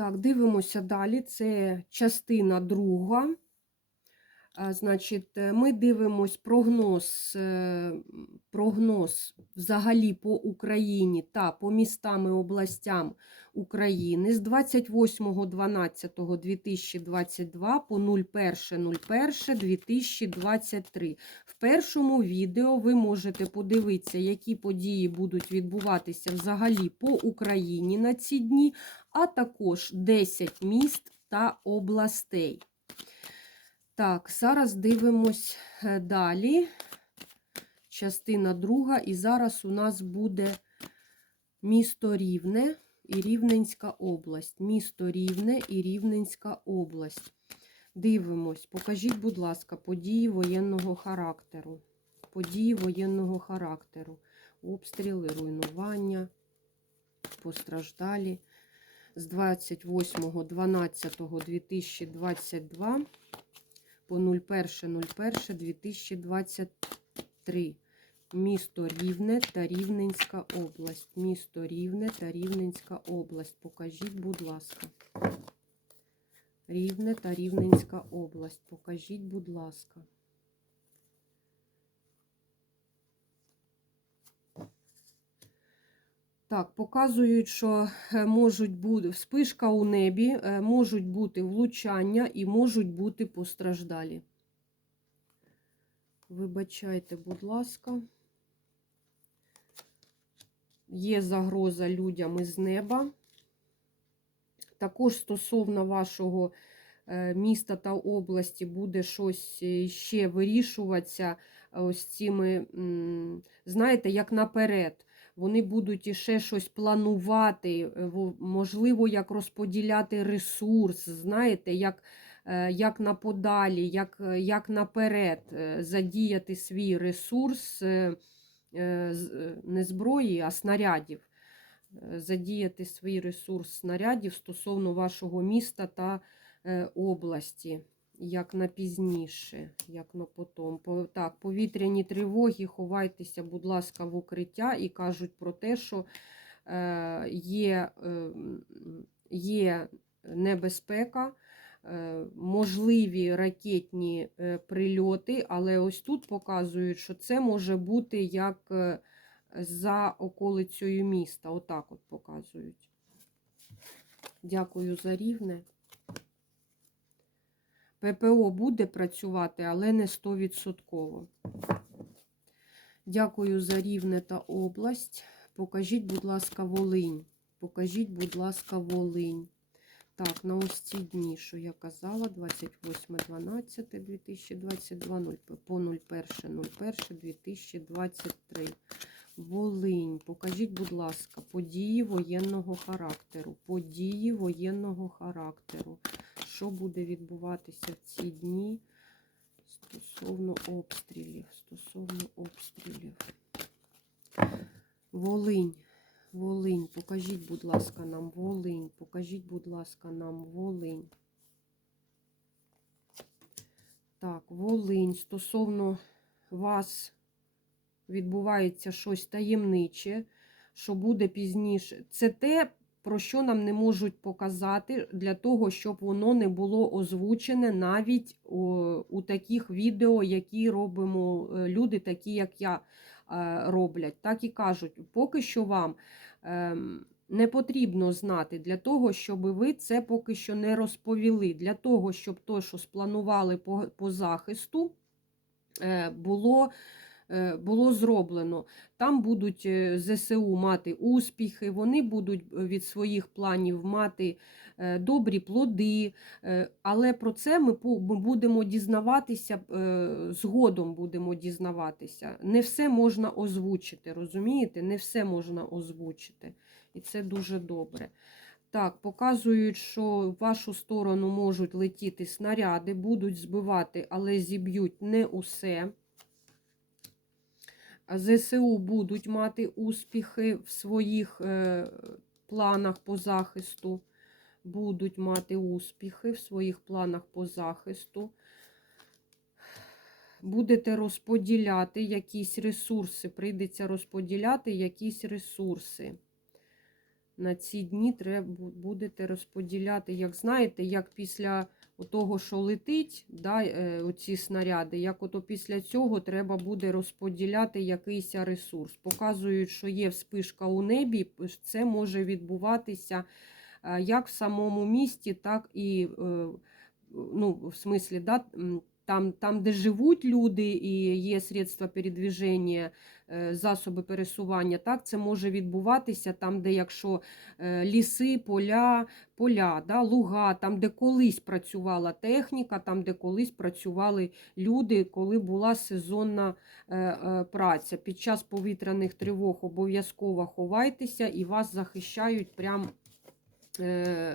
Так, дивимося далі. Це частина друга. Значить, е, ми дивимось прогноз, е, прогноз взагалі по Україні та по містам і областям України з 28.12.2022 по 01.01.2023. В першому відео ви можете подивитися, які події будуть відбуватися взагалі по Україні на ці дні, а також 10 міст та областей. Так, зараз дивимось е, далі. Частина друга, і зараз у нас буде місто Рівне і Рівненська область. Місто Рівне і Рівненська область. Дивимось, покажіть, будь ласка, події воєнного характеру. Події воєнного характеру. Обстріли, руйнування, постраждалі. З 28.12.2022 по 01.01.2023. Місто Рівне та Рівненська область. Місто Рівне та Рівненська область. Покажіть, будь ласка. Рівне та Рівненська область. Покажіть, будь ласка. Так, показують, що е, можуть бути вспишка у небі, е, можуть бути влучання і можуть бути постраждалі. Вибачайте, будь ласка. Є загроза людям із неба. Також стосовно вашого е, міста та області буде щось ще вирішуватися ось цими, знаєте, як наперед. Вони будуть іще щось планувати, е, можливо, як розподіляти ресурс, знаєте, як, е, як на подалі, як, е, як наперед задіяти свій ресурс не зброї, а снарядів. Задіяти свій ресурс снарядів стосовно вашого міста та області, як на пізніше, як на потом. По, так, повітряні тривоги, ховайтеся, будь ласка, в укриття і кажуть про те, що е, є, е, є небезпека, е, можливі ракетні е, прильоти, але ось тут показують, що це може бути як е, за околицею міста. Отак от показують. Дякую за рівне. ППО буде працювати, але не 100%. Дякую за рівне та область. Покажіть, будь ласка, Волинь. Покажіть, будь ласка, Волинь. Так, на ось ці дні, що я казала, 28.12.2022 по 01.01.2023. Волинь. Покажіть, будь ласка, події воєнного характеру. Події воєнного характеру. Що буде відбуватися в ці дні стосовно обстрілів? Стосовно обстрілів. Волинь. Волинь. Покажіть, будь ласка, нам Волинь. Покажіть, будь ласка, нам Волинь. Так, Волинь. Стосовно вас відбувається щось таємниче, що буде пізніше. Це те, про що нам не можуть показати, для того, щоб воно не було озвучене навіть у, таких відео, які робимо е, люди, такі як я, е, роблять. Так і кажуть, поки що вам. ем, Не потрібно знати для того, щоб ви це поки що не розповіли. Для того, щоб то, що спланували по, по захисту, е, було, було зроблено. Там будуть е, ЗСУ мати успіхи, вони будуть е, від своїх планів мати е, добрі плоди. е, Але про це ми будемо дізнаватися е, згодом будемо дізнаватися. Не все можна озвучити, розумієте? Не все можна озвучити. І це дуже добре. Так, показують, що в вашу сторону можуть летіти снаряди, будуть збивати, але зіб'ють не усе. ЗСУ будуть мати успіхи в своїх е, планах по захисту. Будуть мати успіхи в своїх планах по захисту. Будете розподіляти якісь ресурси, прийдеться розподіляти якісь ресурси. на ці дні треба бу- будете розподіляти, як знаєте, як після того, що летить, да, е, оці снаряди, як ото після цього треба буде розподіляти якийсь ресурс. Показують, що є вспишка у небі, це може відбуватися е, як в самому місті, так і е, ну, в смислі, да, там, там, де живуть люди і є средства передвіження, е, засоби пересування, так, це може відбуватися там, де якщо е, ліси, поля, поля, да, луга, там, де колись працювала техніка, там, де колись працювали люди, коли була сезонна е, праця. Під час повітряних тривог обов'язково ховайтеся і вас захищають прям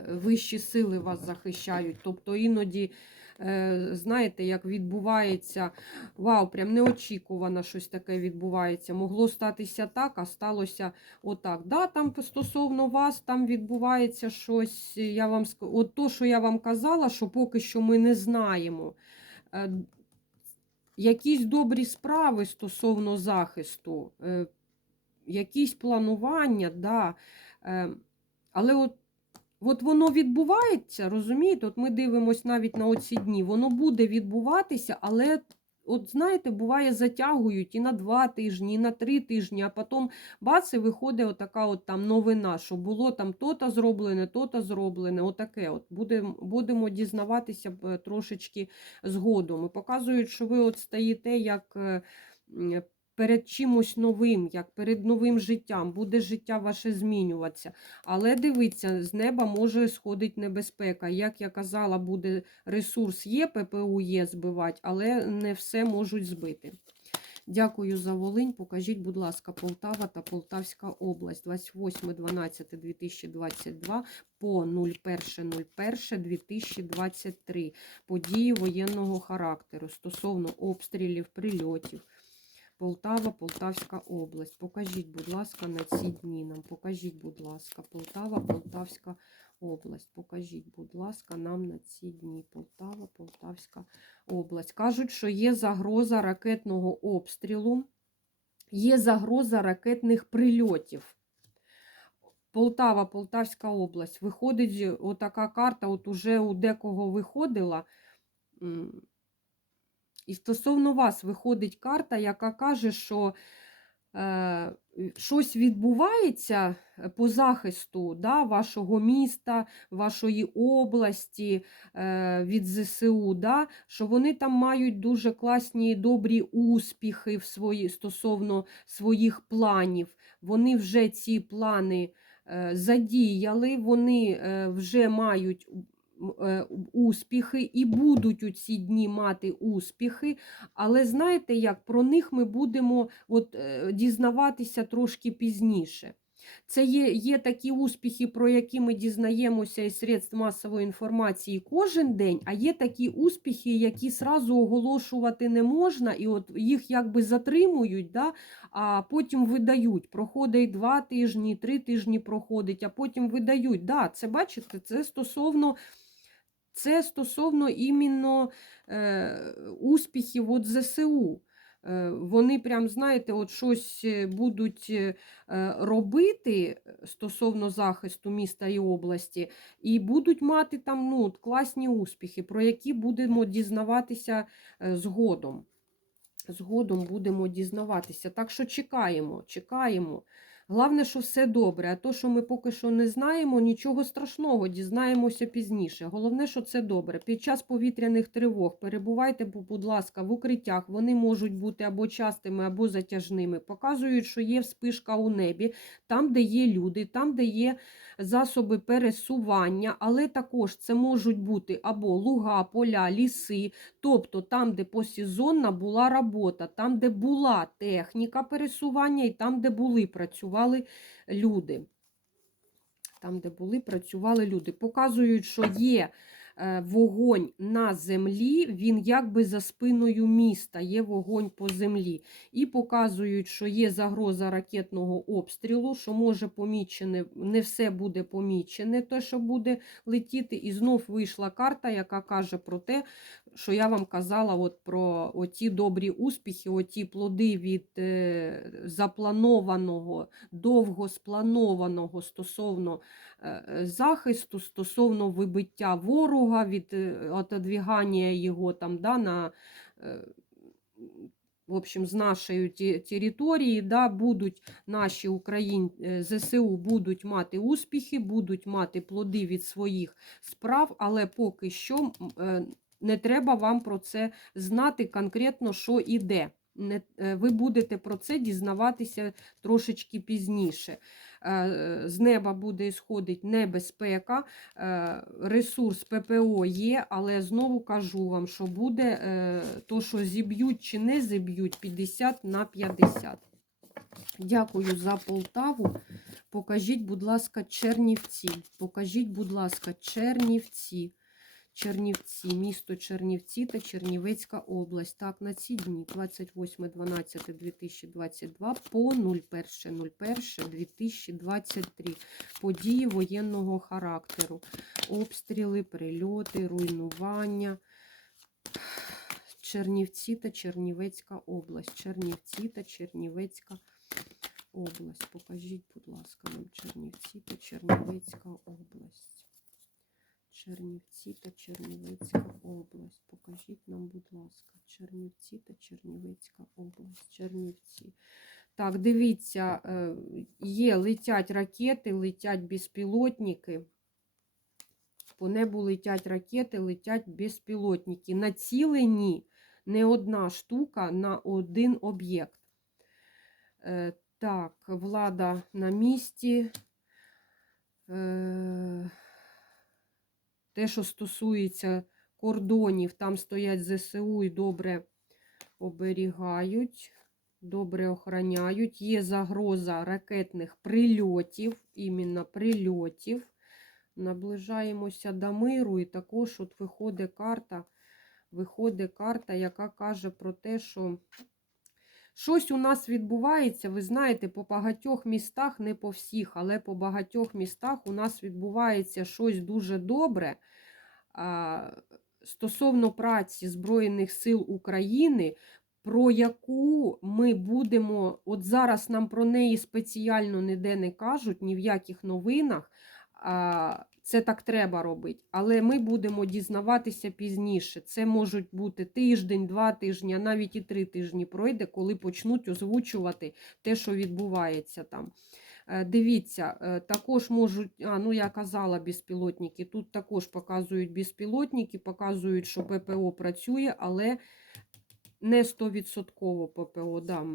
вищі сили вас захищають. Тобто іноді, знаєте, як відбувається, вау, прям неочікувано щось таке відбувається. Могло статися так, а сталося отак. Да, там стосовно вас там відбувається щось. Я вам От то, що я вам казала, що поки що ми не знаємо. Е, Якісь добрі справи стосовно захисту, е, якісь планування, да. е, але от От воно відбувається, розумієте? От ми дивимося навіть на оці дні, воно буде відбуватися, але, от знаєте, буває, затягують і на два тижні, і на три тижні, а потім бац, і виходить отака от там новина, що було там то-то зроблене, то-то зроблене, отаке. От будемо, будемо дізнаватися трошечки згодом. І показують, що ви от стоїте як. Перед чимось новим, як перед новим життям, буде життя ваше змінюватися. Але дивіться, з неба може сходити небезпека. Як я казала, буде ресурс є, ППУ є збивати, але не все можуть збити. Дякую за Волинь. Покажіть, будь ласка, Полтава та Полтавська область 28.12.2022 по 01.01.2023. Події воєнного характеру стосовно обстрілів, прильотів. Полтава, Полтавська область. Покажіть, будь ласка, на ці дні нам. Покажіть, будь ласка, Полтава, Полтавська область. Покажіть, будь ласка, нам на ці дні. Полтава, Полтавська область. Кажуть, що є загроза ракетного обстрілу, є загроза ракетних прильотів. Полтава, Полтавська область. Виходить отака карта, от уже у декого виходила. І стосовно вас виходить карта, яка каже, що е, щось відбувається по захисту да, вашого міста, вашої області е, від ЗСУ, да, що вони там мають дуже класні добрі успіхи в свої, стосовно своїх планів. Вони вже ці плани е, задіяли, вони е, вже мають е, успіхи і будуть у ці дні мати успіхи. Але знаєте як, про них ми будемо от, е, дізнаватися трошки пізніше. Це є, є такі успіхи, про які ми дізнаємося із средств масової інформації кожен день, а є такі успіхи, які сразу оголошувати не можна, і от їх якби затримують, да, а потім видають. Проходить два тижні, три тижні проходить, а потім видають. Да, Це бачите, це стосовно. Це стосовно іменно е, успіхів от ЗСУ. Е, Вони прям, знаєте, от щось е, будуть е, робити стосовно захисту міста і області, і будуть мати там ну, от класні успіхи, про які будемо дізнаватися згодом. Згодом будемо дізнаватися. Так що чекаємо, чекаємо. Головне, що все добре, а то, що ми поки що не знаємо, нічого страшного, дізнаємося пізніше. Головне, що це добре. Під час повітряних тривог перебувайте, бу- будь ласка, в укриттях. Вони можуть бути або частими, або затяжними. Показують, що є вспишка у небі, там, де є люди, там, де є засоби пересування, але також це можуть бути або луга, поля, ліси, тобто там, де посезонна була робота, там, де була техніка пересування, і там, де були працювали люди. Там, де були, працювали люди. Показують, що є е, вогонь на землі, він якби за спиною міста, є вогонь по землі. І показують, що є загроза ракетного обстрілу, що може помічене, не все буде помічене, те, що буде летіти. І знов вийшла карта, яка каже про те, що я вам казала от про оті добрі успіхи, оті плоди від е, запланованого, довго спланованого стосовно е, захисту, стосовно вибиття ворога, від е, отодвігання його там, да, на, в общем, з нашої території, да, будуть наші Україн... ЗСУ будуть мати успіхи, будуть мати плоди від своїх справ, але поки що не треба вам про це знати конкретно, що іде. Не, е, ви будете про це дізнаватися трошечки пізніше. Е, З неба буде сходити небезпека, е, ресурс ППО є, але знову кажу вам, що буде то, що зіб'ють чи не зіб'ють 50 на 50. Дякую за Полтаву. Покажіть, будь ласка, Чернівці. Покажіть, будь ласка, Чернівці. Чернівці, місто Чернівці та Чернівецька область. Так, на ці дні 28.12.2022 по 01.01.2023. Події воєнного характеру. Обстріли, прильоти, руйнування. Чернівці та Чернівецька область. Чернівці та Чернівецька область. Покажіть, будь ласка, нам Чернівці та Чернівецька область. Чернівці та Чернівецька область. Покажіть нам, будь ласка, Чернівці та Чернівецька область. Чернівці. Так, дивіться, е, є, летять ракети, летять безпілотники. По небу летять ракети, летять безпілотники. Націлені не одна штука на один об'єкт. Е, Так, влада на місці. Те, що стосується кордонів, там стоять ЗСУ і добре оберігають, добре охороняють. Є загроза ракетних прильотів, іменно прильотів. Наближаємося до миру, і також от виходить карта, виходить карта, яка каже про те, що щось у нас відбувається. Ви знаєте, по багатьох містах, не по всіх, але по багатьох містах у нас відбувається щось дуже добре. Стосовно праці Збройних сил України, про яку ми будемо, от зараз нам про неї спеціально ніде не кажуть, ні в яких новинах. А, Це так треба робити. Але ми будемо дізнаватися пізніше. Це можуть бути тиждень, два тижні, а навіть і три тижні пройде, коли почнуть озвучувати те, що відбувається там. Е, Дивіться, е, також можуть, а, ну я казала безпілотники. Тут також показують безпілотники, показують, що ППО працює, але не 100% ППО. Да.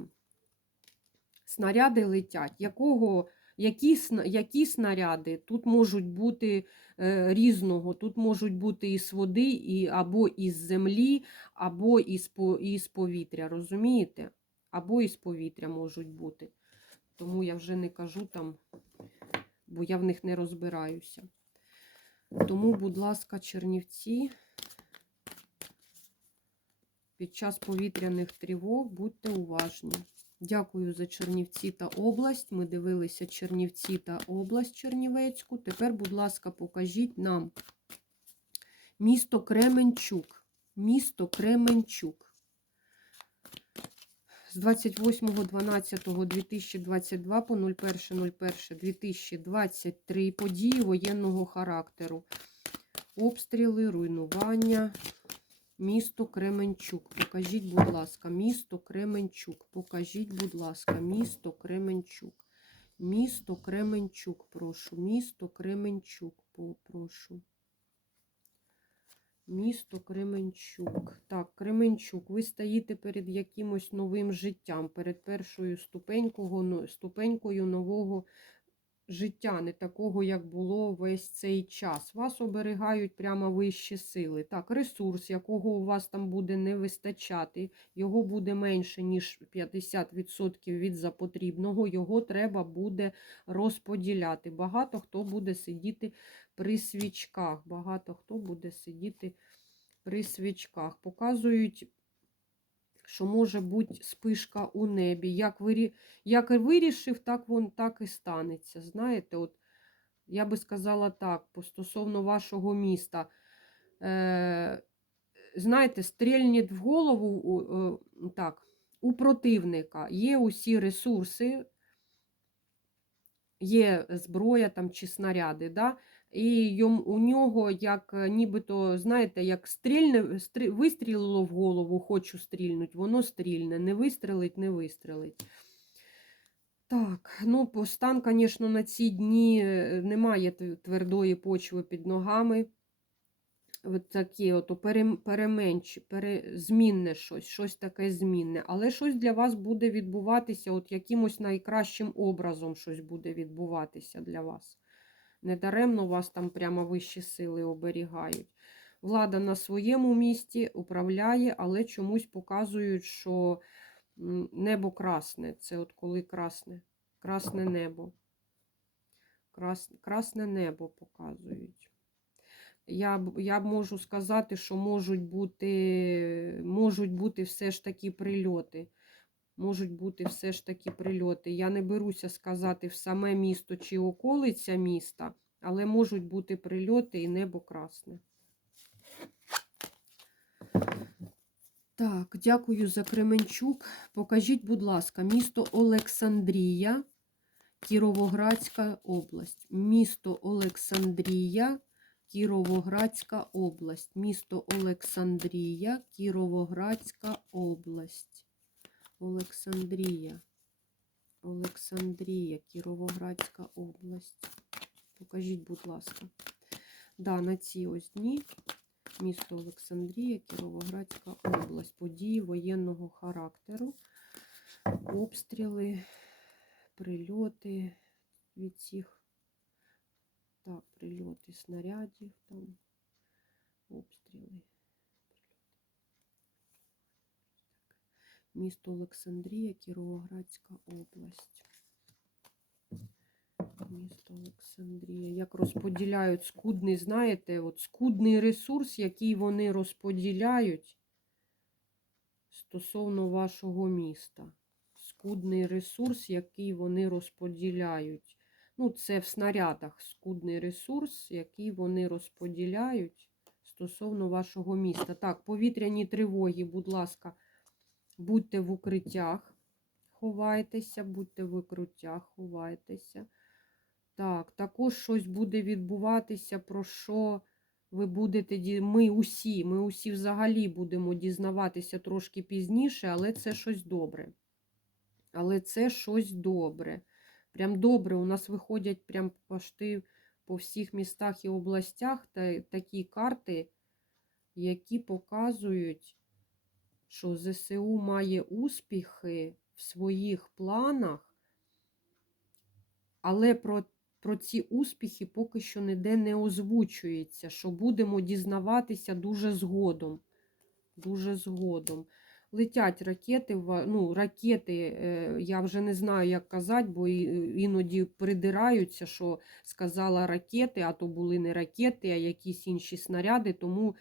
Снаряди летять. Якого, які, які снаряди? Тут можуть бути е, різного. Тут можуть бути із води, і, або із землі, або із, із повітря. Розумієте? Або із повітря можуть бути. Тому я вже не кажу там, бо я в них не розбираюся. Тому, будь ласка, Чернівці, під час повітряних тривог будьте уважні. Дякую за Чернівці та область. Ми дивилися Чернівці та область Чернівецьку. Тепер, будь ласка, покажіть нам місто Кременчук. Місто Кременчук. З 28.12.2022 по 01.01.2023 події воєнного характеру. Обстріли, руйнування. Місто Кременчук. Покажіть, будь ласка, місто Кременчук. Покажіть, будь ласка, місто Кременчук. Місто Кременчук, прошу. Місто Кременчук, прошу. Місто Кременчук. Так, Кременчук, ви стоїте перед якимось новим життям, перед першою ступенькою, ступенькою нового життя, не такого, як було весь цей час. Вас оберігають прямо вищі сили. Так, ресурс, якого у вас там буде не вистачати, його буде менше, ніж 50% від запотрібного, його треба буде розподіляти. Багато хто буде сидіти при свічках. Багато хто буде сидіти при свічках. Показують що може бути спишка у небі. Як вирі... як і вирішив, так вон так і станеться. Знаєте, от я би сказала так, стосовно вашого міста. Е... Знаєте, стрільніть в голову е, так, у противника є усі ресурси, є зброя там чи снаряди. Да? І йому, у нього, як е, нібито, знаєте, як стрільне, стрі, вистрілило в голову, хочу стрільнуть, воно стрільне, не вистрелить, не вистрелить. Так, ну, стан, звісно, на ці дні е, немає твердої почви під ногами. От такі от переменч, пере, змінне щось, щось таке змінне. Але щось для вас буде відбуватися, от якимось найкращим образом щось буде відбуватися для вас. Недаремно вас там прямо вищі сили оберігають. Влада на своєму місці управляє, але чомусь показують, що небо красне. Це от коли красне, красне небо. Крас, красне небо показують. Я, я можу сказати, що можуть бути, можуть бути все ж таки прильоти. Можуть бути все ж таки прильоти. Я не беруся сказати в саме місто чи околиця міста, але можуть бути прильоти і небо красне. Так, дякую за Кременчук. Покажіть, будь ласка, місто Олександрія, Кіровоградська область. Місто Олександрія, Кіровоградська область. Місто Олександрія, Кіровоградська область. Олександрія. Олександрія, Кіровоградська область. Покажіть, будь ласка. Да, на ці ось дні місто Олександрія, Кіровоградська область. Події воєнного характеру, обстріли, прильоти від цих. Так, прильоти снарядів там, обстріли. Місто Олександрія, Кіровоградська область. Місто Олександрія. Як розподіляють скудний, знаєте, от скудний ресурс, який вони розподіляють стосовно вашого міста. Скудний ресурс, який вони розподіляють. Ну, це в снарядах скудний ресурс, який вони розподіляють стосовно вашого міста. Так, повітряні тривоги, будь ласка, будьте в укриттях, ховайтеся, будьте в укриттях, ховайтеся. Так, також щось буде відбуватися, про що ви будете. Ми усі, ми усі взагалі будемо дізнаватися трошки пізніше, але це щось добре. Але це щось добре. Прям добре. У нас виходять прям пошти по всіх містах і областях та, такі карти, які показують, що ЗСУ має успіхи в своїх планах, але про, про ці успіхи поки що ніде не озвучується, що будемо дізнаватися дуже згодом. Дуже згодом. Летять ракети, ну, ракети, е, я вже не знаю, як казати, бо іноді придираються, що сказала ракети, а то були не ракети, а якісь інші снаряди. Тому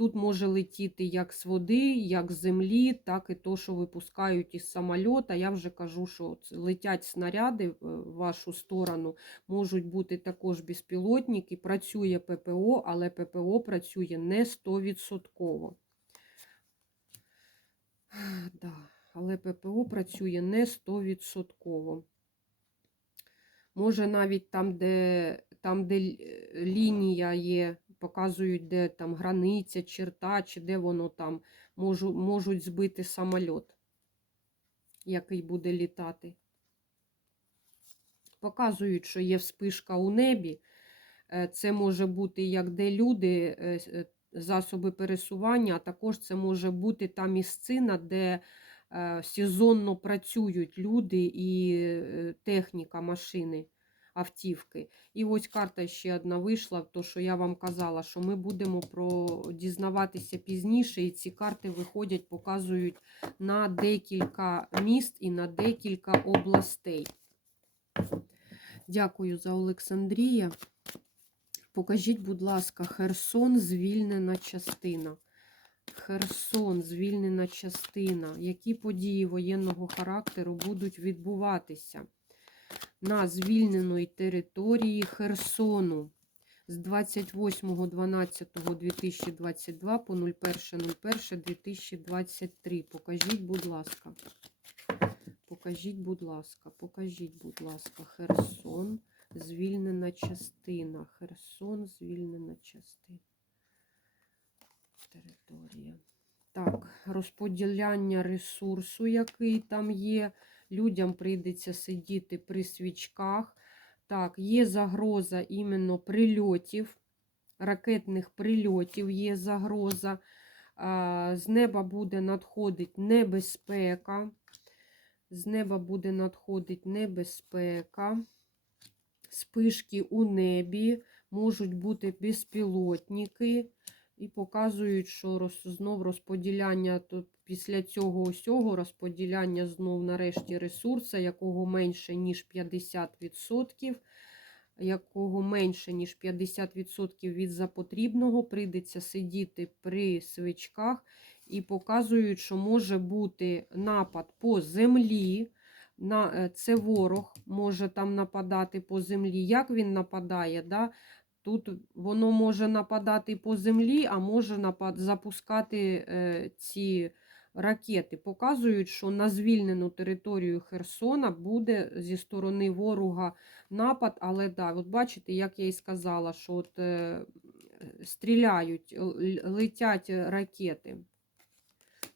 тут може летіти як з води, як з землі, так і то, що випускають із самольота. Я вже кажу, що летять снаряди в в вашу сторону. Можуть бути також безпілотники, працює ППО, але ППО працює не 100%. Да, але ППО працює не 100%. Може, навіть там, де, там, де лінія є, показують, де там границя, черта, чи де воно там, можу, можуть збити самольот, який буде літати. Показують, що є вспишка у небі. Е, Це може бути як де люди, е, е, засоби пересування, а також це може бути та місцина, де сезонно працюють люди і техніка, машини. Автівки. І ось карта ще одна вийшла, то що я вам казала, що ми будемо про дізнаватися пізніше, і ці карти виходять, показують на декілька міст і на декілька областей. Дякую за Олександрія. Покажіть, будь ласка, Херсон звільнена частина. Херсон, звільнена частина. Які події воєнного характеру будуть відбуватися на звільненої території Херсону з 28.12.2022 по 01.01.2023? Покажіть, будь ласка. Покажіть, будь ласка, покажіть, будь ласка, Херсон, звільнена частина. Херсон, звільнена частина. Територія. Так, розподіляння ресурсу, який там є. Людям прийдеться сидіти при свічках. Так, є загроза іменно прильотів, ракетних прильотів є загроза. З неба буде надходити небезпека. З неба буде надходити небезпека. Спишки у небі, можуть бути безпілотники. І показують, що роз, знов розподіляння тут після цього усього розподіляння знов нарешті ресурсу, якого менше, ніж 50%, якого менше, ніж 50% від запотрібного, прийдеться сидіти при свічках і показують, що може бути напад по землі. На, е, Це ворог може там нападати по землі. Як він нападає? Да? Тут воно може нападати по землі, а може напад... запускати е, ці ракети. Показують, що на звільнену територію Херсона буде зі сторони ворога напад. Але да, от бачите, як я і сказала, що от, е, стріляють, летять ракети.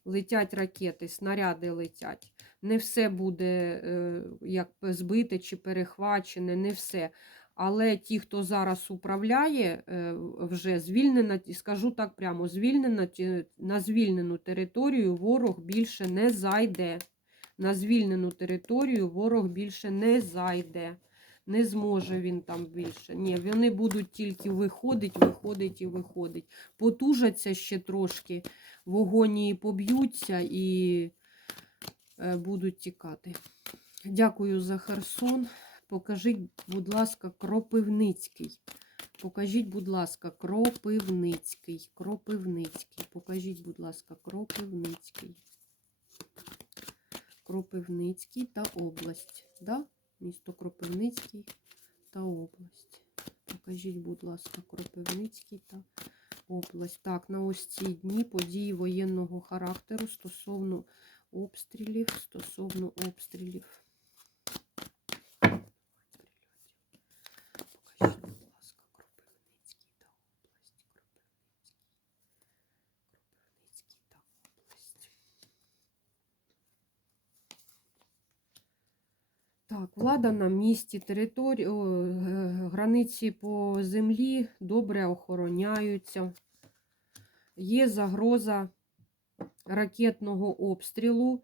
Летять ракети, снаряди летять. Не все буде е, як збите чи перехвачене, не все. Але ті, хто зараз управляє, е, вже звільнена, скажу так прямо, звільнена, на звільнену територію ворог більше не зайде. На звільнену територію ворог більше не зайде. Не зможе він там більше. Ні, вони будуть тільки виходить, виходить і виходить. Потужаться ще трошки, в агонії поб'ються і е, будуть тікати. Дякую за Херсон. Покажіть, будь ласка, Кропивницький. Покажіть, будь ласка, Кропивницький. Кропивницький. Покажіть, будь ласка, Кропивницький. Кропивницький та область. Да? Місто Кропивницький та область. Покажіть, будь ласка, Кропивницький та область. Так, на ось ці дні події воєнного характеру стосовно обстрілів, стосовно обстрілів. Покажіть, будь ласка, Кропивницький та область. Кропивницький. Кропивницький та область. Так, влада на місці, території, границі по землі добре охороняються. Є загроза ракетного обстрілу.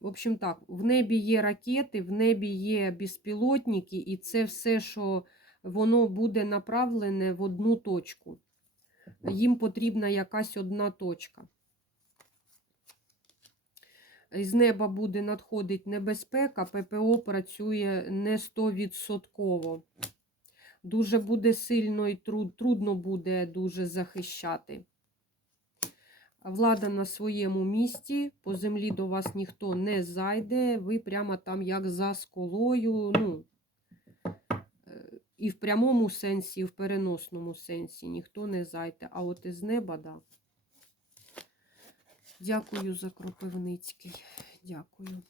В общем так, в небі є ракети, в небі є безпілотники, і це все, що воно буде направлене в одну точку. Їм потрібна якась одна точка. З неба буде надходити небезпека, ППО працює не 100%. Дуже буде сильно і труд, трудно буде дуже захищати. Влада на своєму місці, по землі до вас ніхто не зайде, ви прямо там як за сколою, ну, е, і в прямому сенсі, і в переносному сенсі ніхто не зайде. А от із неба, да. Дякую за Кропивницький. Дякую.